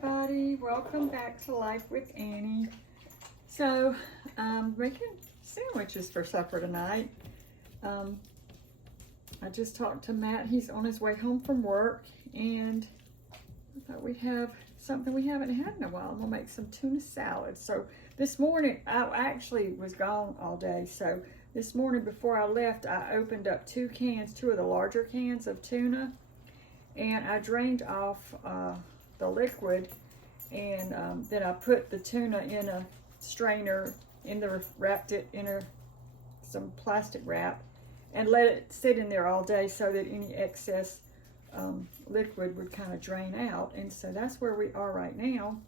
everybody, welcome back to Life with Annie. So, making sandwiches for supper tonight. I just talked to Matt. He's on his way home from work, and I thought we'd have something we haven't had in a while. I'm gonna make some tuna salad. So this morning, I actually was gone all day, so this morning before I left, I opened up two of the larger cans of tuna, and I drained off the liquid, and then I put the tuna in a strainer, wrapped it in some plastic wrap, and let it sit in there all day so that any excess liquid would kind of drain out. And so that's where we are right now.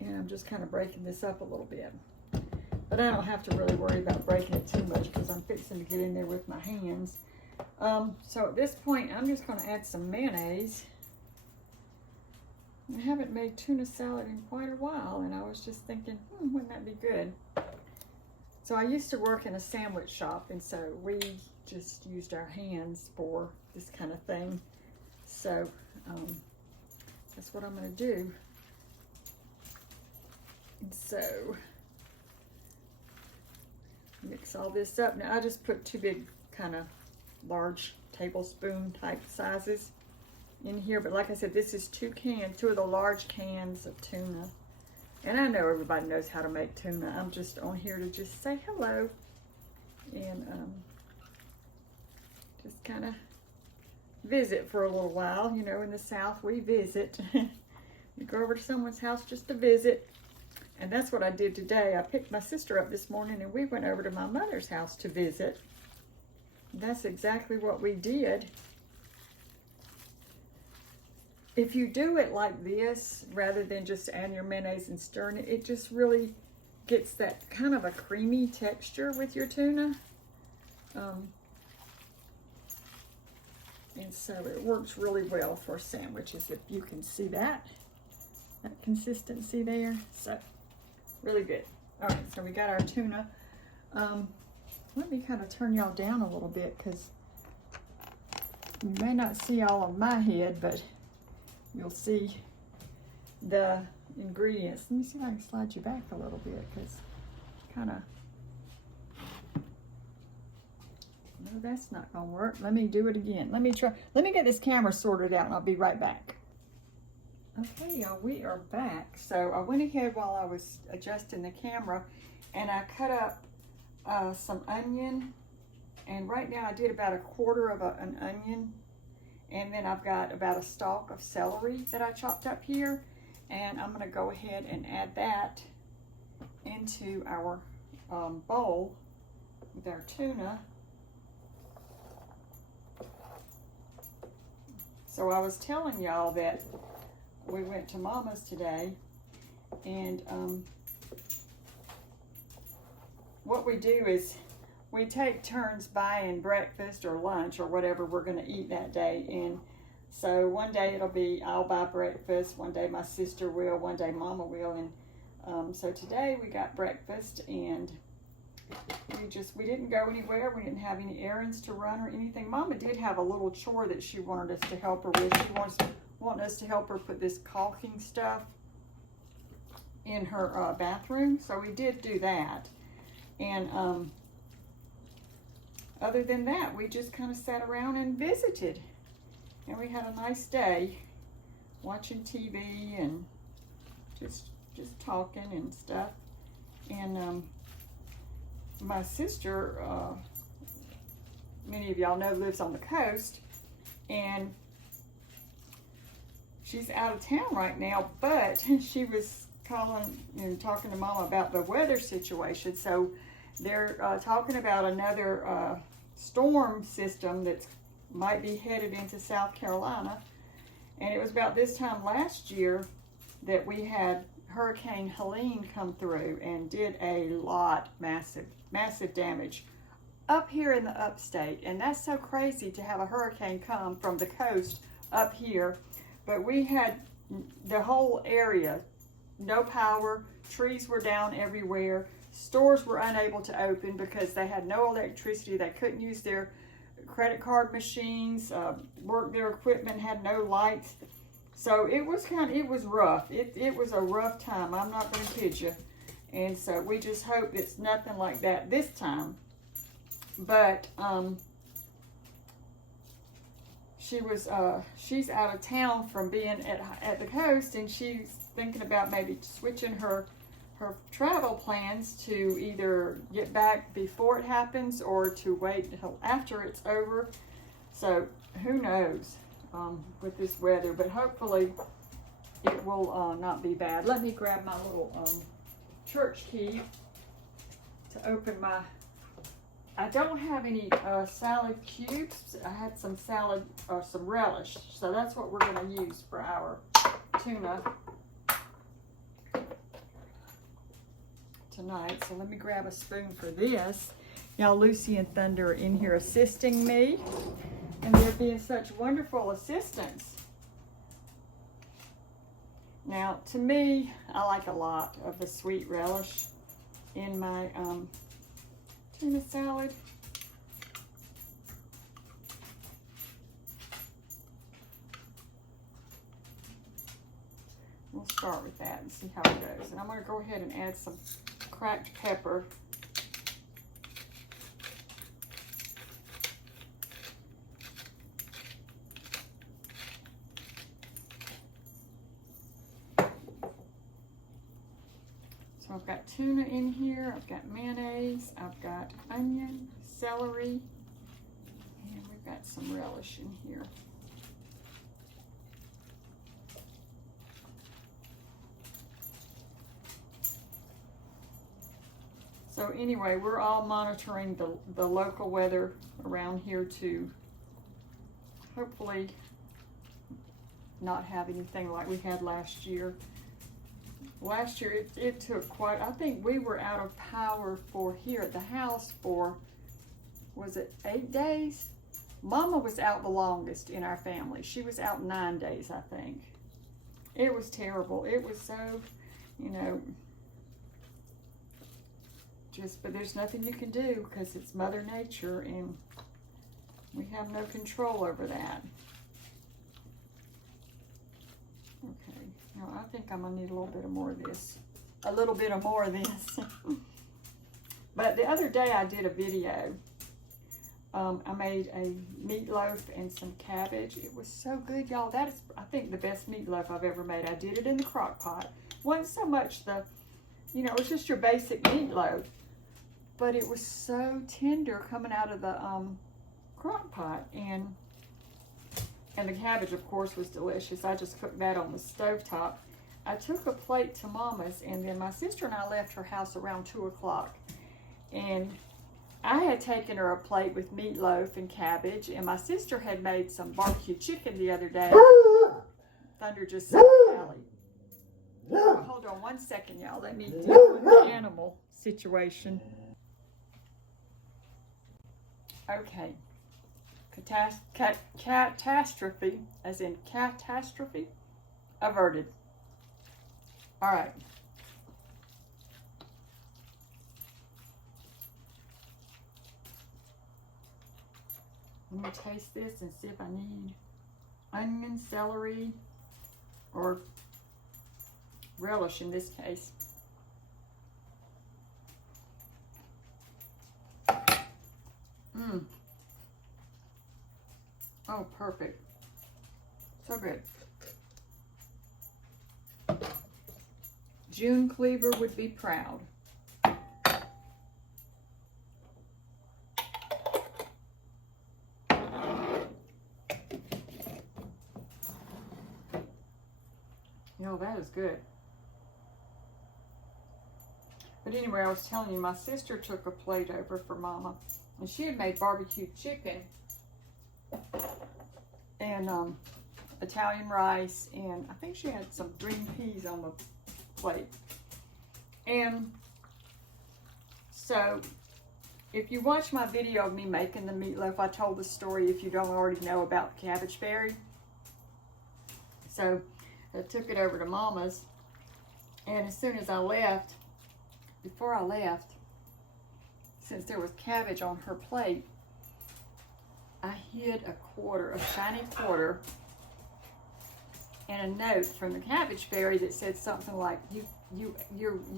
And I'm just kind of breaking this up a little bit. But I don't have to really worry about breaking it too much because I'm fixing to get in there with my hands. So at this point, I'm just going to add some mayonnaise. I haven't made tuna salad in quite a while, and I was just thinking, wouldn't that be good? So I used to work in a sandwich shop, and so we just used our hands for this kind of thing. So that's what I'm going to do. And so mix all this up. Now I just put two big kind of large tablespoon type sizes in here, but like I said, this is two of the large cans of tuna. And I know everybody knows how to make tuna. I'm just on here to just say hello and just kind of visit for a little while. You know, in the South, we visit. We go over to someone's house just to visit. And that's what I did today. I picked my sister up this morning and we went over to my mother's house to visit. That's exactly what we did. If you do it like this, rather than just adding your mayonnaise and stirring it, it just really gets that kind of a creamy texture with your tuna. And so it works really well for sandwiches, if you can see that consistency there. So really good. All right, so we got our tuna. Let me kind of turn y'all down a little bit because you may not see all of my head, but you'll see the ingredients. Let me see if I can slide you back a little bit because kind of, no, that's not gonna work. Let me do it again. Let me get this camera sorted out and I'll be right back. Okay, y'all, we are back. So I went ahead while I was adjusting the camera and I cut up some onion, and right now I did about a quarter of an onion, and then I've got about a stalk of celery that I chopped up here, and I'm going to go ahead and add that into our bowl with our tuna. So I was telling y'all that we went to Mama's today, and what we do is we take turns buying breakfast or lunch or whatever we're going to eat that day. And so one day it'll be I'll buy breakfast, one day my sister will, one day Mama will. And so today we got breakfast, and we didn't go anywhere. We didn't have any errands to run or anything. Mama did have a little chore that she wanted us to help her with. She wanted us to help her put this caulking stuff in her bathroom. So we did do that. And other than that, we just kind of sat around and visited. And we had a nice day watching TV and just talking and stuff. And my sister, many of y'all know, lives on the coast, and she's out of town right now, but she was calling and talking to Mama about the weather situation. So they're talking about another storm system that might be headed into South Carolina. And it was about this time last year that we had Hurricane Helene come through and did a lot, massive damage up here in the upstate. And that's so crazy to have a hurricane come from the coast up here. But we had the whole area, no power, trees were down everywhere, stores were unable to open because they had no electricity. They couldn't use their credit card machines, their equipment had no lights. So it was rough. It was a rough time. I'm not going to kid you. And so we just hope it's nothing like that this time. But she's out of town from being at the coast, and she's thinking about maybe switching her travel plans to either get back before it happens or to wait until after it's over. So who knows with this weather, but hopefully it will not be bad. Let me grab my little church key to open my, I don't have any salad cubes. I had some salad or some relish, so that's what we're going to use for our tuna tonight. So let me grab a spoon for this. Y'all, Lucy and Thunder are in here assisting me, and they're being such wonderful assistants. Now, to me, I like a lot of the sweet relish in my tuna salad. We'll start with that and see how it goes. And I'm going to go ahead and add some cracked pepper. So I've got tuna in here, I've got mayonnaise, I've got onion, celery, and we've got some relish in here. So anyway, we're all monitoring the local weather around here to hopefully not have anything like we had last year. Last year it took quite, I think we were out of power for here at the house for, was it 8 days? Mama was out the longest in our family. She was out 9 days, I think. It was terrible. It was so, you know, but there's nothing you can do because it's Mother Nature and we have no control over that. Okay, now I think I'm gonna need a little bit more of this. A little bit more of this. But the other day I did a video. I made a meatloaf and some cabbage. It was so good, y'all. That is, I think, the best meatloaf I've ever made. I did it in the crock pot. Wasn't so much the, you know, it was just your basic meatloaf. But it was so tender coming out of the crock pot, and the cabbage, of course, was delicious. I just cooked that on the stovetop. I took a plate to Mama's, and then my sister and I left her house around 2 o'clock, and I had taken her a plate with meatloaf and cabbage, and my sister had made some barbecue chicken the other day. Thunder just said, Callie. Oh, hold on 1 second, y'all. Let me deal with the animal situation. Okay, catastrophe, as in catastrophe, averted. All right. Let me taste this and see if I need onion, celery, or relish in this case. Oh, perfect. So good. June Cleaver would be proud. You know, that is good. But anyway, I was telling you, my sister took a plate over for Mama, and she had made barbecue chicken and Italian rice, and I think she had some green peas on the plate. And so if you watch my video of me making the meatloaf, I told the story, if you don't already know, about the cabbage berry. So I took it over to Mama's, and as soon as I left, before I left, since there was cabbage on her plate, I hid a shiny quarter and a note from the Cabbage Fairy that said something like, you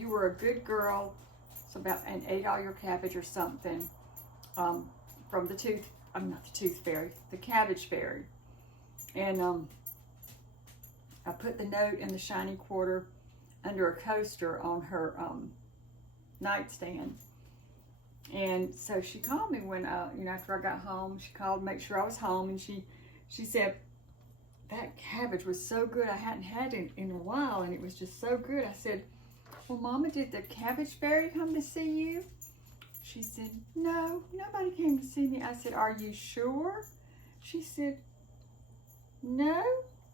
were a good girl, so about, and ate all your cabbage or something, from the tooth, not the Tooth Fairy, the Cabbage Fairy. And I put the note in the shiny quarter under a coaster on her nightstand. And so she called me when, after I got home. She called to make sure I was home, and she said, that cabbage was so good. I hadn't had it in a while, and it was just so good. I said, well, Mama, did the Cabbage Fairy come to see you? She said, no, nobody came to see me. I said, are you sure? She said, no,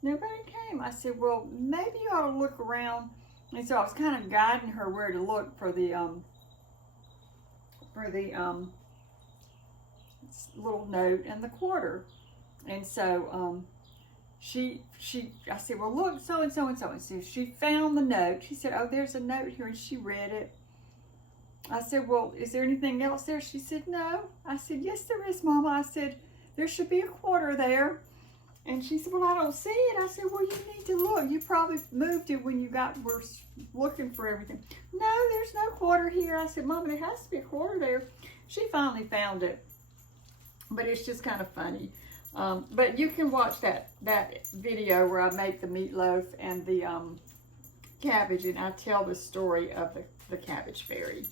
nobody came. I said, well, maybe you ought to look around. And so I was kind of guiding her where to look for the little note and the quarter. And so I said, well, look, so and so and so. And so she found the note. She said, oh, there's a note here, and she read it. I said, well, is there anything else there? She said, no. I said, yes, there is, Mama. I said, there should be a quarter there. And she said, well, I don't see it. I said, well, you need to look. You probably moved it when you were looking for everything. No, there's no quarter here. I said, Mama, there has to be a quarter there. She finally found it. But it's just kind of funny. But you can watch that video where I make the meatloaf and the cabbage, and I tell the story of the Cabbage Fairy.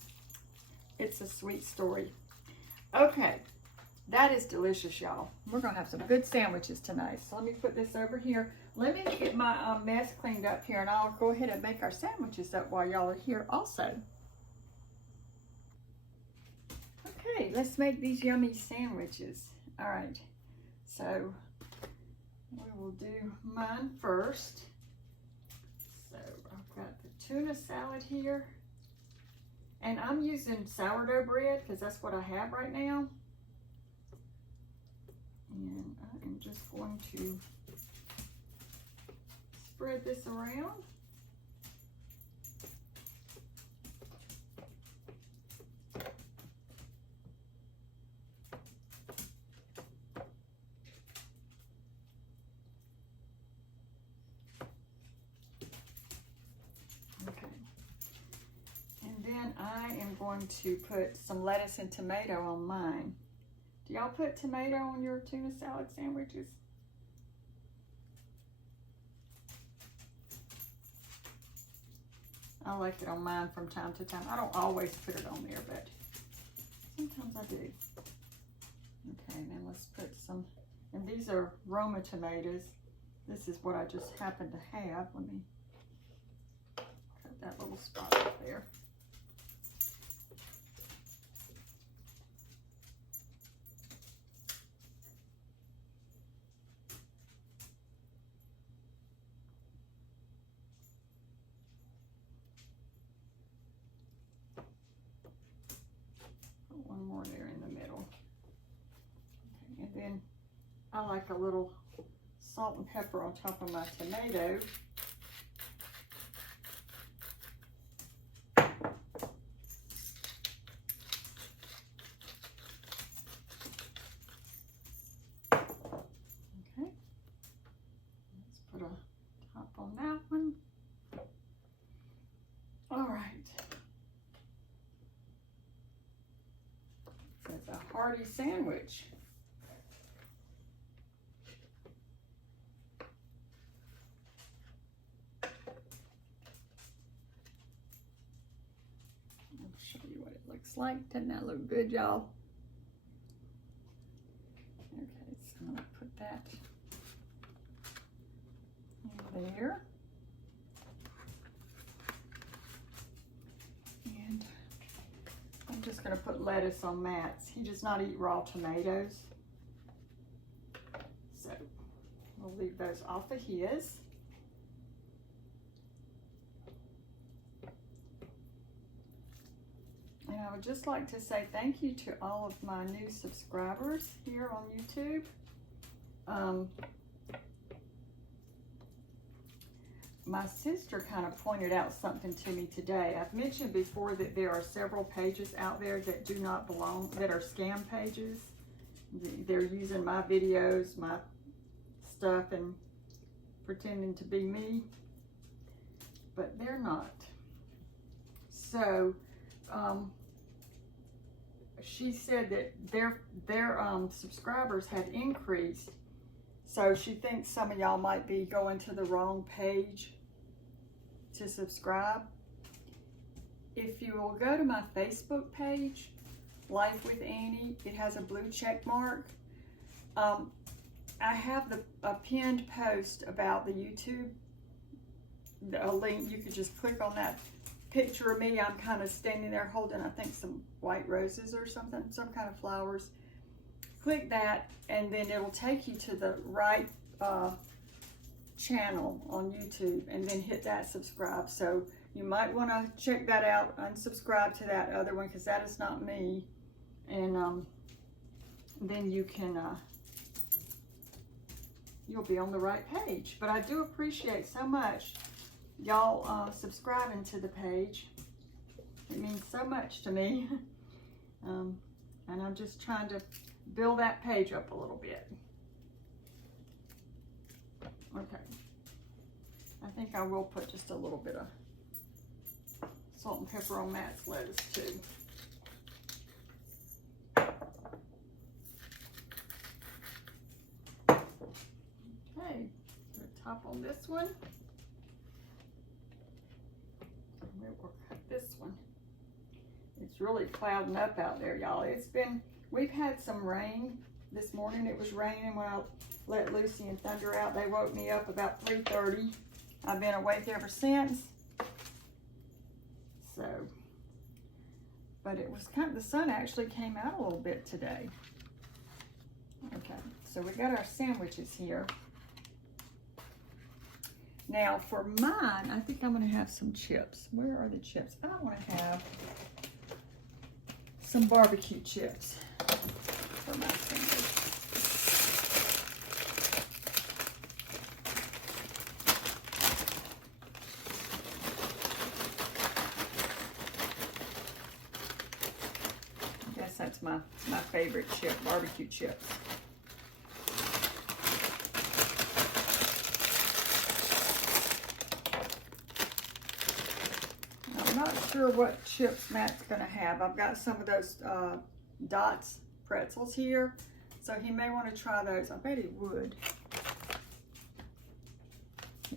It's a sweet story. Okay. That is delicious, y'all. We're going to have some good sandwiches tonight. So let me put this over here. Let me get my mess cleaned up here, and I'll go ahead and make our sandwiches up while y'all are here also. Okay, let's make these yummy sandwiches. All right. So we will do mine first. So I've got the tuna salad here. And I'm using sourdough bread because that's what I have right now. And I am just going to spread this around. Okay. And then I am going to put some lettuce and tomato on mine. Do y'all put tomato on your tuna salad sandwiches? I like it on mine from time to time. I don't always put it on there, but sometimes I do. Okay, then let's put some, and these are Roma tomatoes. This is what I just happen to have. Let me cut that little spot up there. One more there in the middle. Okay, and then I like a little salt and pepper on top of my tomato. Okay, let's put a top on that one. All right. It's a hearty sandwich. I'll show you what it looks like. Doesn't that look good, y'all? Okay, so I'm gonna put that in there. And I'm just going to put lettuce on Matt's. He does not eat raw tomatoes. So we'll leave those off of his. And I would just like to say thank you to all of my new subscribers here on YouTube. My sister kind of pointed out something to me today. I've mentioned before that there are several pages out there that do not belong, that are scam pages. They're using my videos, my stuff, and pretending to be me, but they're not. So she said that their subscribers had increased, so she thinks some of y'all might be going to the wrong page to subscribe. If you will go to my Facebook page, Life with Annie, it has a blue check mark. I have a pinned post about the YouTube, a link. You could just click on that picture of me. I'm kind of standing there holding, I think, some white roses or something, some kind of flowers. Click that, and then it'll take you to the right channel on YouTube, and then hit that subscribe. So you might want to check that out, unsubscribe to that other one, because that is not me. And then you can you'll be on the right page. But I do appreciate so much y'all subscribing to the page. It means so much to me. And I'm just trying to build that page up a little bit. Okay. I think I will put just a little bit of salt and pepper on Matt's lettuce too. Okay, put a top on this one. And we'll cut this one. It's really clouding up out there, y'all. We've had some rain this morning. It was raining when I let Lucy and Thunder out. They woke me up about 3:30. I've been awake ever since. So, but it was the sun actually came out a little bit today. Okay, so we got our sandwiches here. Now for mine, I think I'm gonna have some chips. Where are the chips? I want to have some barbecue chips for my sandwich. I guess that's my favorite chip, barbecue chips. I'm not sure what chips Matt's gonna have. I've got some of those Dots pretzels here, so he may want to try those. I bet he would.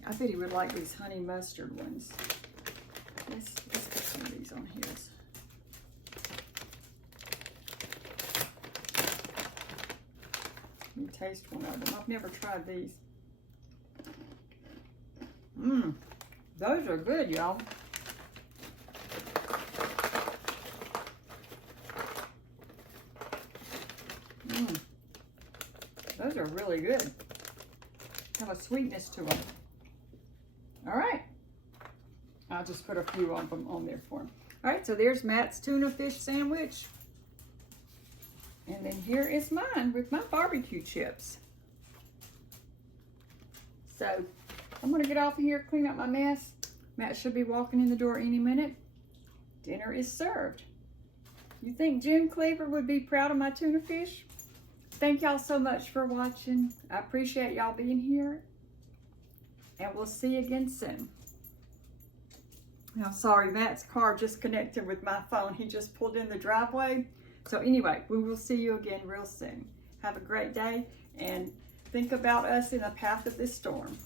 I bet he would like these honey mustard ones. Let's put some of these on his. Let me taste one of them. I've never tried these. Those are good, y'all. Those are really good. Have a sweetness to them. All right. I'll just put a few of them on there for him. All right, so there's Matt's tuna fish sandwich. And then here is mine with my barbecue chips. So I'm gonna get off of here, clean up my mess. Matt should be walking in the door any minute. Dinner is served. You think Jim Cleaver would be proud of my tuna fish? Thank y'all so much for watching. I appreciate y'all being here. And we'll see you again soon. Now, sorry, Matt's car just connected with my phone. He just pulled in the driveway. So anyway, we will see you again real soon. Have a great day, and think about us in the path of this storm.